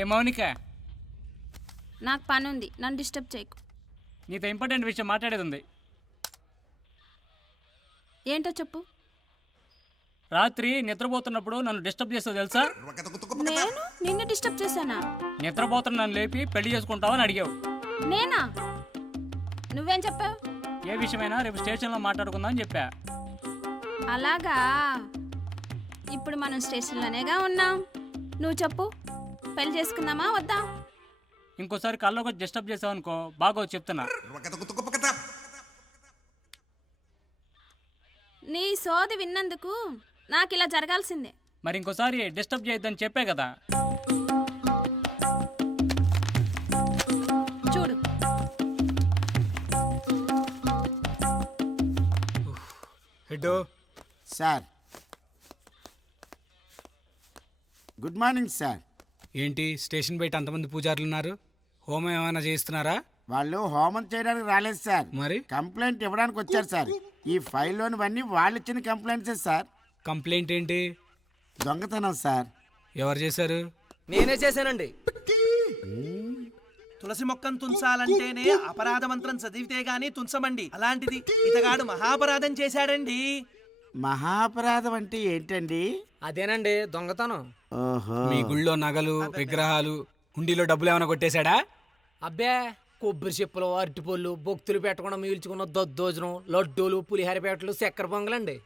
ఏ మౌనిక, నాకు పని ఉంది, నన్ను డిస్టర్బ్ చేయకు. నీతో ఇంపార్టెంట్ విషయం మాట్లాడేది ఉంది. ఏంటో చెప్పు. రాత్రి నిద్రపోతున్నప్పుడు నన్ను డిస్టర్బ్ చేస్తావు తెలుసా? నేను నిన్ను డిస్టర్బ్ చేశానా? నిద్రపోతున్న నన్ను లేపి పెళ్లి చేసుకుంటావని అడిగావు. నేనా? నువ్వేం చెప్పావు? ఏ విషయమైనా రేపు స్టేషన్లో మాట్లాడుకుందాం అని చెప్పా. అలాగా, ఇప్పుడు మనం స్టేషన్లోనేగా ఉన్నాం. నువ్వు చెప్పు, పెళ్లి చేసుకుందామా వద్దా? ఇంకోసారి కల్లోకి వచ్చి డిస్టర్బ్ చేసావు అనుకో, బాగో చెప్తున్నా. నీ సోది విన్నందుకు నాకు ఇలా జరగాల్సిందే. మరి ఇంకోసారి డిస్టర్బ్ చేయొద్దని చెప్పే కదా. చూడు, హెడ్డో సార్. Good morning sir. ఏంటి స్టేషన్ బయట అంతమంది పూజారులు ఉన్నారు? హోమం ఏమైనా చేస్తున్నారా? వాళ్ళు హోమం చేయడానికి రాలేదు సార్, మరి కంప్లైంట్ ఇవ్వడానికి వచ్చారు సార్. ఈ ఫైల్లోనివన్నీ వాళ్ళు ఇచ్చిన కంప్లైంట్సే సార్. కంప్లైంట్ ఏంటి? దొంగతనం సార్. ఎవరు చేశారు? నేనే చేశానండి. తులసి మొక్కను తుంచాలంటేనే అపరాధ మంత్రం చదివితే గానీ తుంచమండి. అలాంటిది ఇతగాడు మహాపరాధం చేశాడండి. మహాపరాధం అంటే ఏంటండి? అదేనండి దొంగతనం. ఓహో, మీ గుళ్ళో నగలు, విగ్రహాలు, హుండీలో డబ్బులు ఏమైనా కొట్టేశాడా? అబ్బే, కొబ్బరి చెప్పులు, అరటిపళ్ళు, బొక్తులు పెట్టకుండా మిగిల్చుకున్న దద్దోజనం, లడ్డూలు, పులిహార పేటలు, చక్కెర పొంగలండి.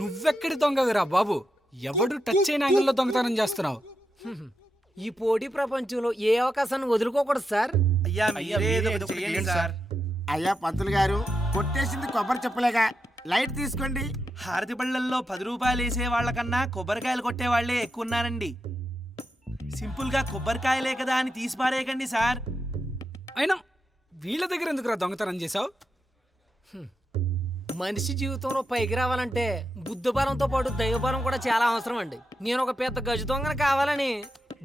నువ్వెక్కడి దొంగవిరా బాబు? ఎవడు టచ్ అయిన యాంగిల్లో దొంగతనం చేస్తున్నావు? ఈ పోటీ ప్రపంచంలో ఏ అవకాశాన్ని వదులుకోకూడదు సార్. అయ్యా పంతులు గారు, కొట్టేసింది కొబ్బరి చెప్పులేగా, లైట్ తీసుకోండి. హారతి బళ్ళల్లో 10 రూపాయలు వేసే వాళ్ళకన్నా కొబ్బరికాయలు కొట్టే వాళ్లే ఎక్కువ ఉన్నారండి. సింపుల్ గా కొబ్బరికాయలే కదా అని తీసి పారేయకండి సార్. అయినా వీళ్ళ దగ్గర ఎందుకురా దొంగతనం చేశావు? మనిషి జీవితంలో పైకి రావాలంటే బుద్ధ బలంతో పాటు దైవబలం కూడా చాలా అవసరం అండి. నేను ఒక పెద్ద గజ దొంగను కావాలని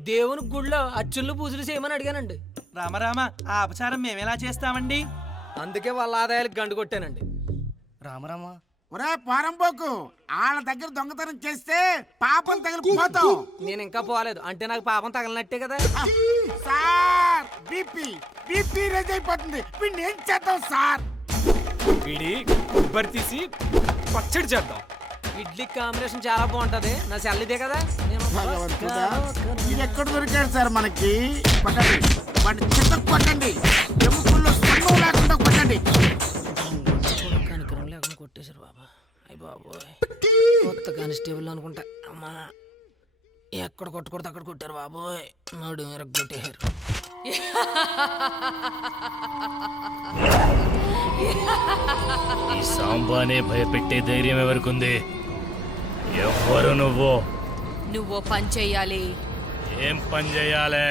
దేవుని గుళ్ళో అచ్చుళ్ళు పూజలు చేయమని అడిగానండి. రామరామ, ఆ అపచారం మేమెలా చేస్తామండి? అందుకే వాళ్ళ ఆదాయాలకు గండు కొట్టానండి. రామరామ, ఒరే పారంపోకు, వాళ్ళ దగ్గర దొంగతనం చేస్తే పాపం తగిలిపోతావు. నేను ఇంకా పోలేదు అంటే నాకు పాపం తగలనట్టే కదా సార్. బీపీ రేజ్ అయిపోతుంది. వీడిని ఏం చేద్దాం సార్? వీడి కొబ్బరి తీసి పచ్చడి చేద్దాం. ఇడ్లీ కాంబినేషన్ చాలా బాగుంటది. నా సెల్లిదే కదా. భగవంతుడా, ఇది ఎక్కడ దొరికాడు సార్ మనకి? కొట్టండి, వాడిని చిత్త కొట్టండి, ఎముకల్లో సన్నం లేకుండా కొట్టండి. కనికరం లేకుండా కొట్టేశారు బాబా. అయ్య బాబోయ్, కొత్త కానిస్టేబుల్ అనుకుంటా. అమ్మా, ఎక్కడ కొట్టకూడదు అక్కడ కొట్టారు బాబోయ్. నాడు ఎరగొట్టేశారు. ఈ సాంబానే భయపెట్టే ధైర్యం ఎవరికుంది? ఎవ్వరు నువ్వు? నువ్వో పని చెయ్యాలి. ఏం పని చేయాలే?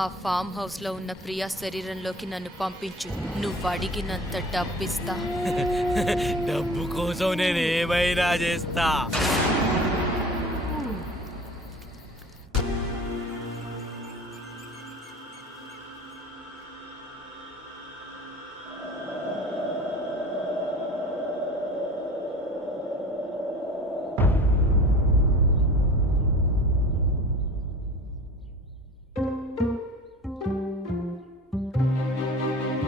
ఆ ఫామ్ హౌస్ లో ఉన్న ప్రియా శరీరంలోకి నన్ను పంపించు. నువ్వు అడిగినంత డబ్బిస్తా. డబ్బు కోసం నేను ఏమైనా చేస్తా.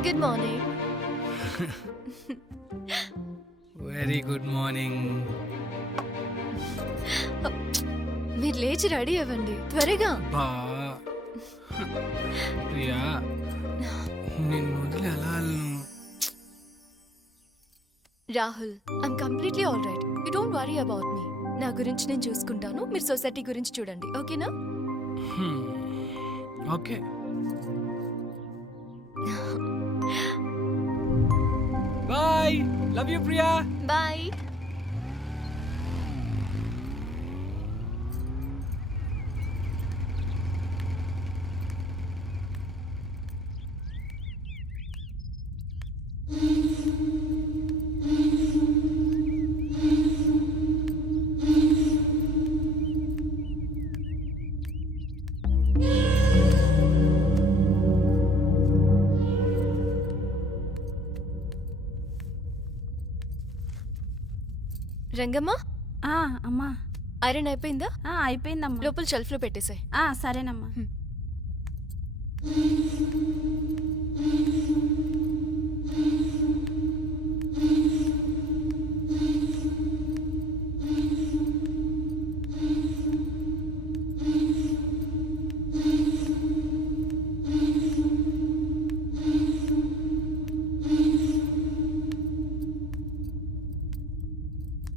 Good morning. Very good morning. మీరు లేచి రెడీ అవ్వండి త్వరగా. బా ప్రియా, నిన్ను వదిలి ఎలా వెళ్ళను? Rahul, I'm completely all right. You don't worry about me. నా గురించి నేను చూసుకుంటాను, మీరు సొసైటీ గురించి చూడండి, ఓకేనా? Okay. Bye. Love you Priya. Bye. Rangamma, అమ్మా, ఐరన్ అయిపోయిందా? అయిపోయిందమ్మా. లోపల షెల్ఫ్ లో పెట్టేసాయి. సరేనమ్మా.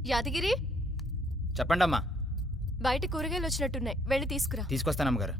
యాదగిరి, చెప్పండి అమ్మా. బయట కూరగాయలు వచ్చినట్టున్నాయి, వెళ్ళి తీసుకురా. తీసుకొస్తానమ్మగారు.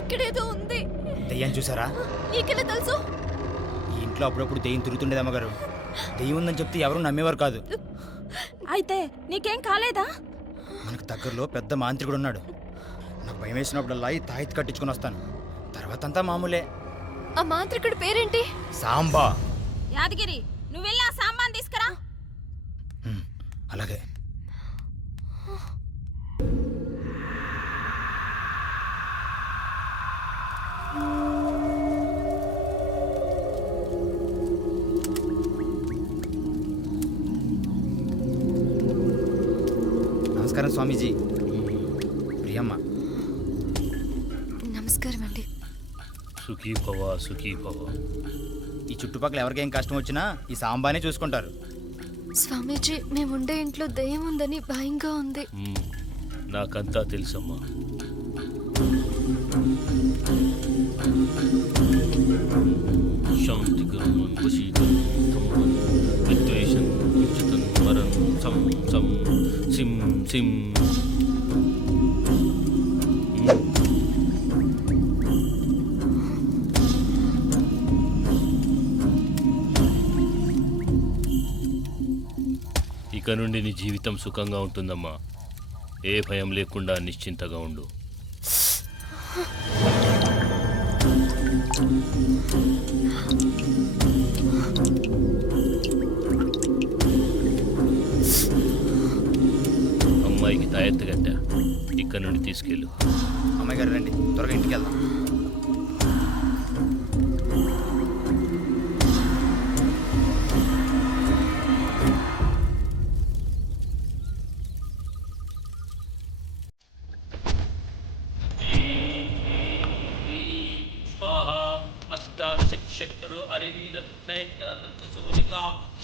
ఇక్కడేదో ఉంది. దెయ్యం చూసారా? నీకెలా తెలుసు? ఈ ఇంట్లో అప్పుడప్పుడు దెయ్యం తిరుగుతుండేది అమ్మగారు. దెయ్యం ఉందని చెప్తే ఎవరు నమ్మేవారు కాదు. అయితే నీకేం కాలేదా? మనకు దగ్గరలో పెద్ద మాంత్రికుడు ఉన్నాడు. నాకు భయం వేసినప్పుడల్లా ఈ తాయిత్ కట్టించుకుని వస్తాను. తర్వాత అంతా మామూలే. ఆ మాంత్రికుడి పేరేంటి? సాంబా. యాదగిరి, నువ్వు వెళ్ళి ఆ సాంబాన్ తీసుకురా. అలాగే. నమస్కారం స్వామీజీ. ప్రియమ్మ. నమస్కారం అండి. సుఖీ భవ, సుఖీ భవ. ఈ చుట్టుపక్కల ఎవరికేం కష్టం వచ్చినా ఈ సాంబానే చూసుకుంటారు. స్వామీజీ, మేముండే ఇంట్లో దయ్యం ఉందని భయంగా ఉంది. నాకంతా తెలుసమ్మా. శాంతికరం వశీకరం విద్వేషం ఉచితం వరం సం సం సిం సిం. ఇక నుండి నీ జీవితం సుఖంగా ఉంటుందమ్మా. ఏ భయం లేకుండా నిశ్చింతగా ఉండు. అమ్మాయికి తాయెత్తు కట్టా, ఇక్కడ నుండి తీసుకెళ్ళు. అమ్మాయి గారు రండి, త్వరగా ఇంటికి వెళ్దాం.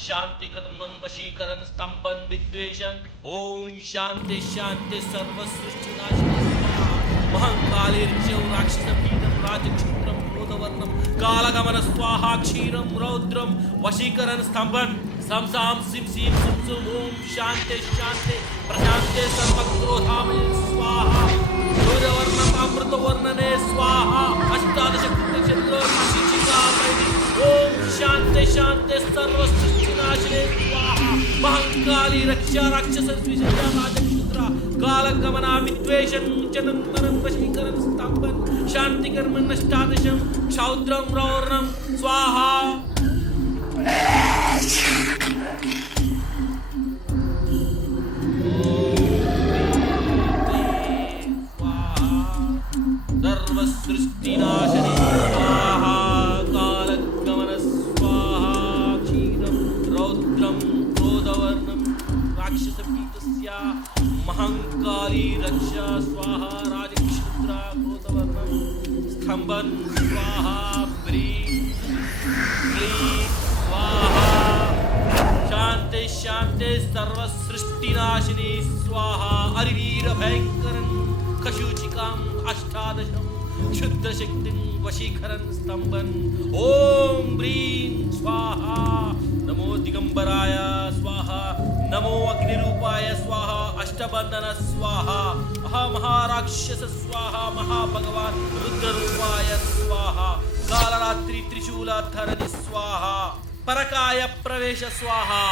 शांति कदमन वशीकरण स्तंभन विद्वेषण ओम शांति शांति सर्व सृष्टि महंकाले ऋषौ राक्षस पीडम राजक्षुत्रम क्रोधवर्णम कालगमन स्वाहा क्षीरम रौद्रम वशीकरण स्तंभन सम साम सिम सीम सुम सुम ओम शांति शांति प्रशांति सर्वक्रोधामय स्वाहा सूर्यवर्णम अमृतवर्णने स्वाहा अष्टादश नक्षत्र ओम शांति शांति सर्व सृष्टिनाशिने स्वाहा महंकाली रक्षा राक्षस द्विजया राजक्षुद्रा कालगमना विद्वेषं चनन्दनं वशीकरण स्तंभन शांति कर्म नष्टादशं क्षौद्रं रौर्णं स्वाहा सर्व सृष्टिनाशिने स्वाहा महंकाली रक्षा स्वाहा राजक्षुद्रा क्रोधवर्णम स्तंभन स्वाहा ब्रीं क्लीं स्वाहा शांति शांति सर्व सृष्टिनाशिनी स्वाहा अरिवीर भयंकरं कशुचिकाम अष्टादशं क्षुद्र शक्तिं वशीकरण स्तंभन ओम ब्रीं स्वाहा नमो दिगंबराय स्वाहा नमो अग्निरूपाय स्वाहा अष्टबंधन स्वाहा महाराक्षस स्वाहा महाभगवान रुद्ररूपाय स्वाहा कालरात्रि त्रिशूलधरनि स्वाहा परकाय प्रवेश स्वाहा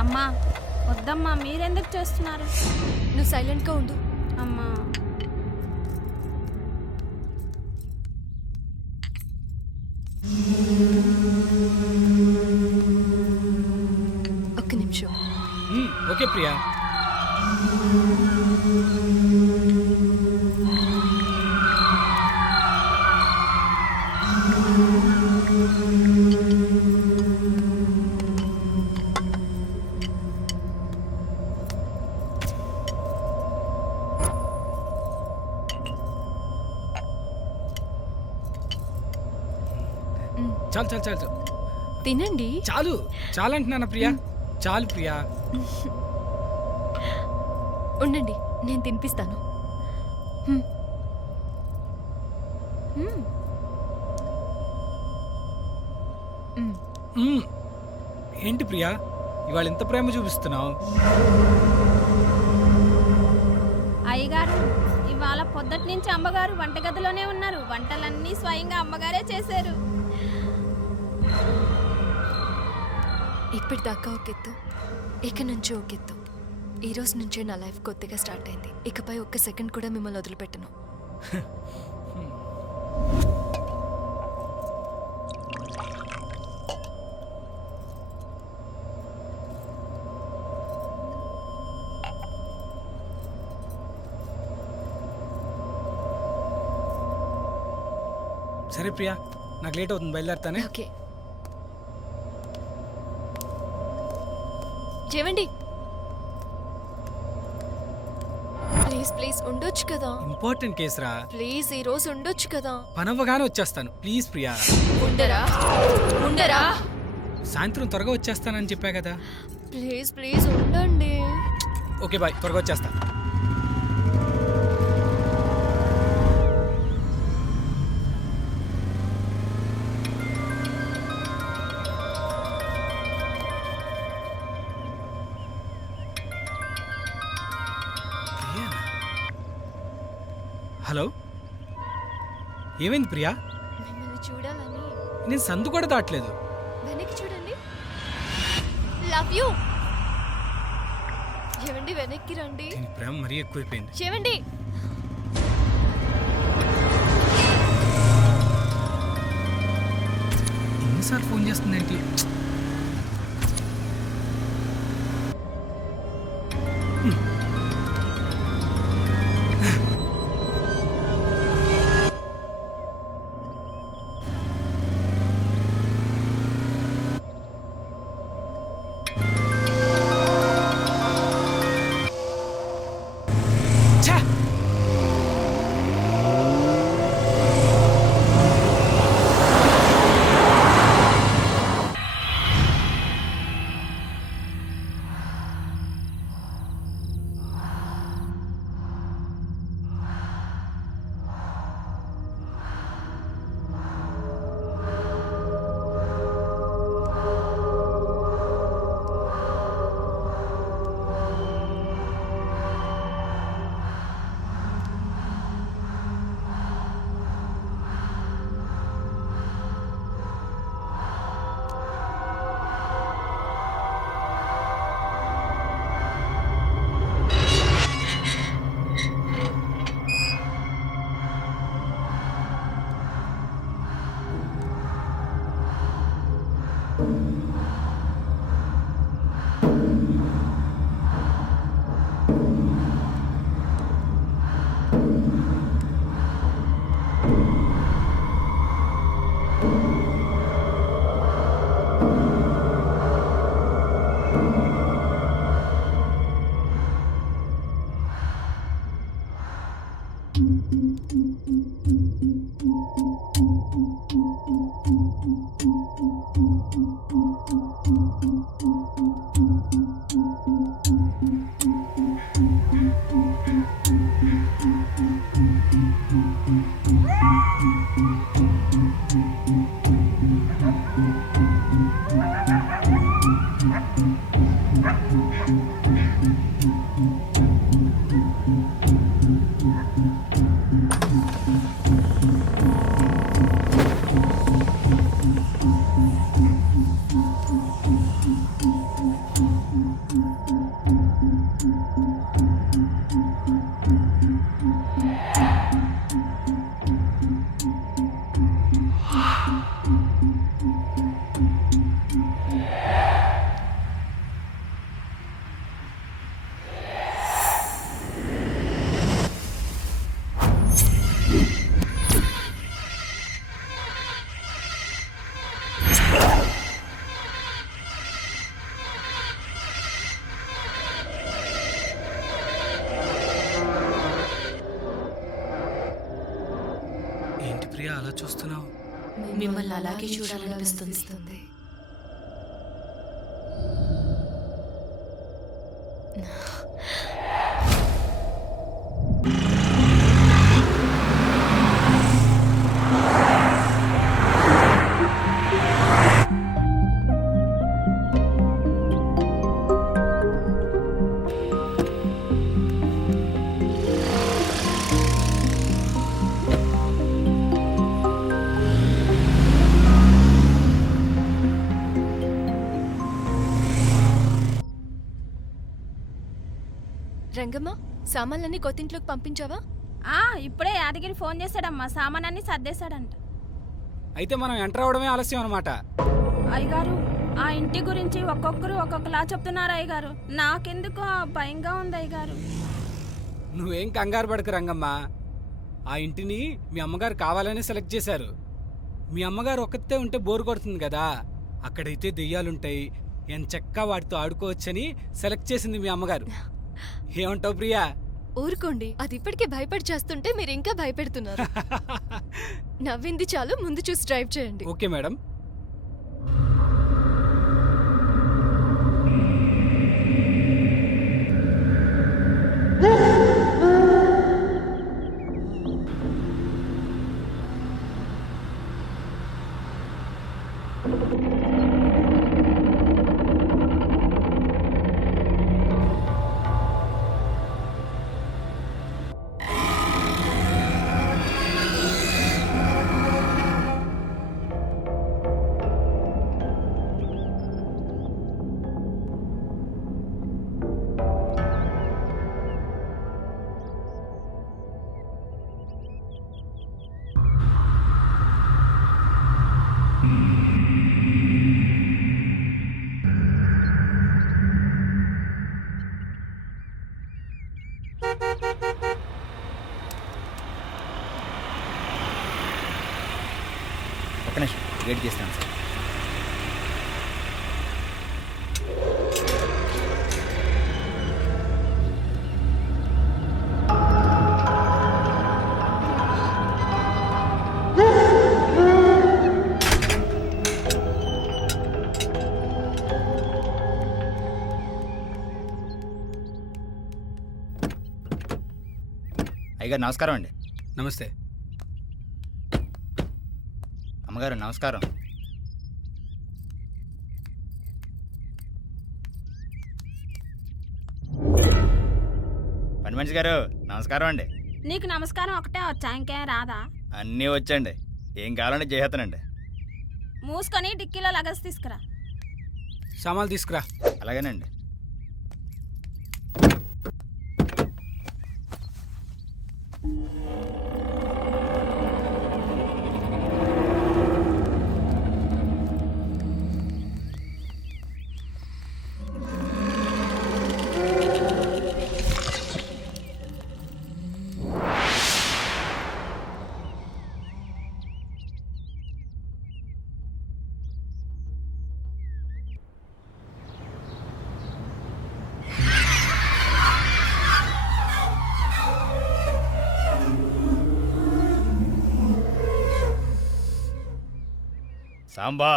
అమ్మా వద్దమ్మా, మీరెందుకు చేస్తున్నారు? నువ్వు సైలెంట్గా ఉండు. అమ్మా ఒక్క నిమిషం. ఓకే ప్రియా. చాలు చాలు చాలు చాలు తినండి. చాలు చాలు అంటున్నాను ప్రియా. చాలు ప్రియా. ఉండండి, నేను తినిపిస్తాను. హ్మ్. హ్మ్. హ్మ్. ఏంటి ప్రియా ఇవాళ ఎంత ప్రేమ చూపిస్తున్నావు? అయ్యగారు, ఇవాళ పొద్దుటి నుంచి అమ్మగారు వంటగదిలోనే ఉన్నారు. వంటలన్నీ స్వయంగా అమ్మగారే చేశారు. ఇప్పటిదాకా ఒక ఎత్తు, ఇక నుంచి ఒక ఎత్తు. ఈ రోజు నుంచే నా లైఫ్ కొత్తగా స్టార్ట్ అయింది. ఇకపై ఒక్క సెకండ్ కూడా మిమ్మల్ని వదిలిపెట్టను. సరే ప్రియా, నాకు లేట్ అవుతుంది, బయలుదేరుతానే. ఓకే. చేవండి ప్లీజ్ ప్లీజ్, ఉండొచ్చు కదా. ఇంపార్టెంట్ కేసురా. ప్లీజ్ ఈ రోజు ఉండొచ్చు కదా. పనవ్వగానే వచ్చేస్తాను, ప్లీజ్ ప్రియా. ఉండరా ఉండరా. సాయంత్రం త్వరగా వచ్చేస్తానని చెప్పా కదా. ప్లీజ్ ప్లీజ్ ఉండండి. ఓకే బాయ్, త్వరగా వచ్చేస్తా. హలో, ఏమైంది ప్రియా? మిమ్మల్ని చూడాలని. నేను సందు కూడా దాటలేదు. వెనక్కి చూడండి. Love you. ఏవండి వెనక్కి రండి. దీని ప్రేమ మరీ ఎక్కువైపోయింది. ఏవండి ఎన్నిసార్లు ఫోన్ చేస్తుందేంటి? ఏంటి ప్రియా అలా చూస్తున్నావు? మిమ్మల్ని అలాగే చూడాలనిపిస్తుంది. రంగమ్మ, సామాన్లన్నీ కొత్తింట్లోకి పంపించావా? ఇప్పుడే యాదగిరి ఫోన్ చేశాడమ్మా, సామానాన్ని సర్దేశాడంట. అయితే మనం ఎంటర్ అవడమే ఆలస్యం అనమాట. అయ్యగారు, ఆ ఇంటి గురించి ఒక్కొక్కరు ఒక్కొక్కలా చెప్తున్నారు అయ్యగారు. నాకెందుకు భయంగా ఉంది అయ్యగారు. నువ్వేం కంగారు పడకు రంగమ్మ. ఆ ఇంటిని మీ అమ్మగారు కావాలనే సెలెక్ట్ చేశారు. మీ అమ్మగారు ఒక్కతే ఉంటే బోరు కొడుతుంది కదా, అక్కడైతే దెయ్యాలుంటాయి, ఎంచక్కా వాటితో ఆడుకోవచ్చని సెలెక్ట్ చేసింది మీ అమ్మగారు. ఏమంటావు ప్రియా? ఊరుకోండి, అది ఇప్పటికే భయపడి చేస్తుంటే మీరు ఇంకా భయపెడుతున్నారు. నవ్వింది చాలు, ముందు చూసి డ్రైవ్ చేయండి. Okay madam. ఒక్క నిమిషం వెయిట్ చేస్తాను సార్. అయ్యగారు నమస్కారం అండి. నమస్తే. అమ్మగారు నమస్కారం. పని మనిషి గారు నమస్కారం అండి. నీకు నమస్కారం ఒకటే వచ్చా, ఇంకేం రాదా? అన్నీ వచ్చండి, ఏం కావాలంటే చేస్తానండి. మూసుకొని డిక్కీలో లగేజ్ తీసుకురా. సామాన్లు తీసుకురా. అలాగేనండి. సాంబా,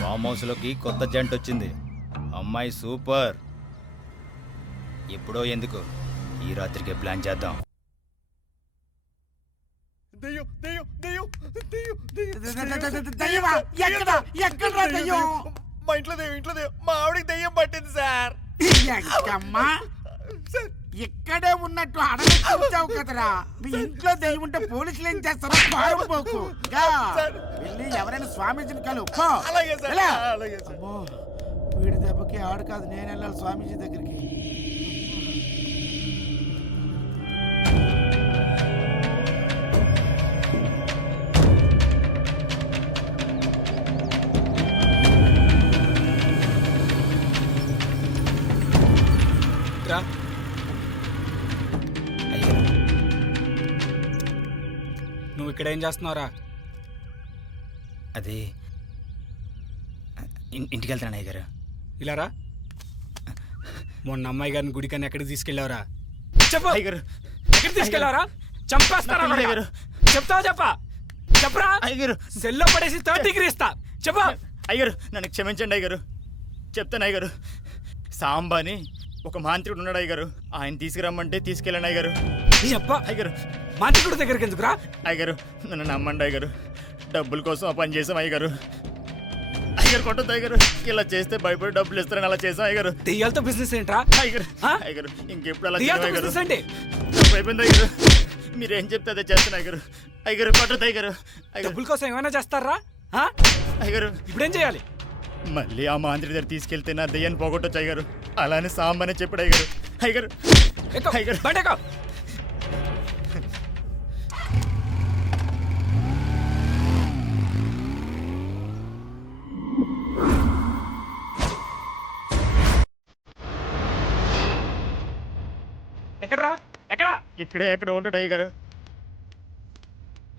ఫామ్ హౌస్లోకి కొత్త జంట వచ్చింది. అమ్మాయి సూపర్. ఎప్పుడో ఎందుకు, ఈ రాత్రికే ప్లాన్ చేద్దాం. దయ్యమా? ఎక్కడ ఎక్కడ్రా దయ్యం? మా ఇంట్లో దేవు మా ఆవిడకి దయ్యం పట్టింది సార్. ఎక్కమ్మా? ఇక్కడే ఉన్నట్టు అడవి కూర్చావు కదరా. మీ ఇంట్లో దయ్యం ఉంటే పోలీసులు ఏం చేస్తారో పారిపోకు. వెళ్ళి ఎవరైనా స్వామీజీని కలు. అమ్మో, వీడి దెబ్బకి ఆడు కాదు, నేను వెళ్ళాలి స్వామీజీ దగ్గరికి. నువ్వు ఇక్కడ ఏం చేస్తున్నావురా? అది ఇంటికి వెళ్తాను అయ్య గారు. ఇలా రా. మొన్న అమ్మాయి గారిని గుడికని ఎక్కడికి తీసుకెళ్ళావురా? చెప్పు. అయ్యగారు ఎక్కడికి తీసుకెళ్ళావరా? చంపేస్తారా అయ్యగారు? చెప్తావా? చెప్పరా. అయ్యగారు సెల్లో పడేసి 3rd డిగ్రీ ఇస్తా. చెప్పా. అయ్యగారు నన్ను క్షమించండి అయ్యగారు. చెప్తాను అయ్యగారు. సాంబాని ఒక మాంత్రికుడు ఉన్నాడు అయ్యగారు, ఆయన తీసుకురమ్మంటే తీసుకెళ్ళండి అయ్యగారు. అయ్యగారు మాంత్రికుడి దగ్గరికి ఎందుకురా? అయ్యగారు నన్ను నమ్మండి అయ్యగారు, డబ్బుల కోసం ఆ పని చేసాం అయ్యగారు. అయ్యగారు కొట్టద్దు అయ్యగారు, ఇలా చేస్తే భయపడి డబ్బులు ఇస్తారని అలా చేసాం అయ్యగారు. దెయ్యాలతో బిజినెస్ ఏంట్రా? అయ్యగారు అయ్యగారు ఇంకెప్పుడు అలా బిజినెస్ అండి అయిపోయింది అయ్యగారు. మీరేం చెప్తే అదే చేస్తాను అయ్యగారు. అయ్యగారు కొట్టద్దు అయ్యగారు. డబ్బుల కోసం ఏమైనా చేస్తారా? అయ్యగారు ఇప్పుడేం చేయాలి? మళ్ళీ ఆ మాంత్రి దగ్గర తీసుకెళ్తే నా దెయ్యాన్ని పోగొట్టొచ్చు అయ్యగారు. అలానే సాంబనే చెప్పాడు అయ్యగారు. అయ్యగారు అయ్యగారు బయటకు. ఎక్కడ్రా? ఎక్కడ? ఇక్కడే ఎక్కడ ఉంటాడు అయ్యగారు.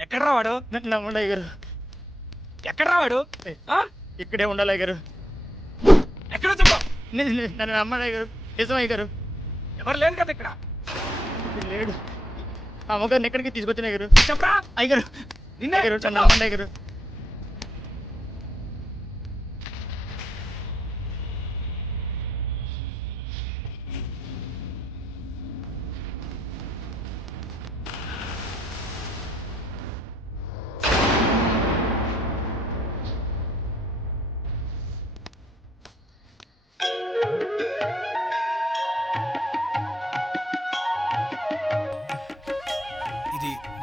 ఎక్కడ్రా వాడు? నన్ను నమ్మండి అయ్యగారు. ఎక్కడ్రా వాడు? ఇక్కడే ఉండాలి అయ్యగారు. ఎక్కడ చెప్పు. నన్ను నమ్మండి అయ్యగారు. నిజం అయ్యగారు. ఎవరు లేను కదా ఇక్కడ. లేడు. అమ్మగారిని ఎక్కడికి తీసుకొచ్చిన అయ్యగారు. చెప్పరా అయ్యగారు. నిన్నే నన్ను నమ్మండి అయ్యగారు.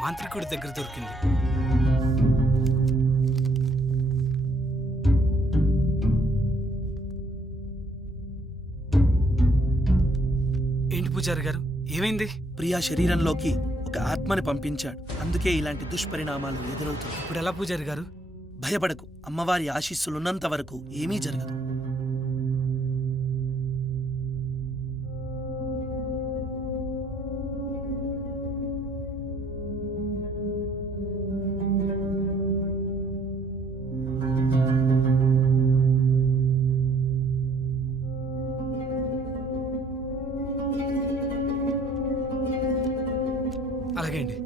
మాంత్రికుడి దగ్గర దొరికింది. ఏంటి పూజారి గారు, ఏమైంది? ప్రియా శరీరంలోకి ఒక ఆత్మని పంపించాడు, అందుకే ఇలాంటి దుష్పరిణామాలు ఎదురవుతుంది. ఇప్పుడు ఎలా పూజారి గారు? భయపడకు, అమ్మవారి ఆశీస్సులున్నంత వరకు ఏమీ జరగదు. అలాగే అండి.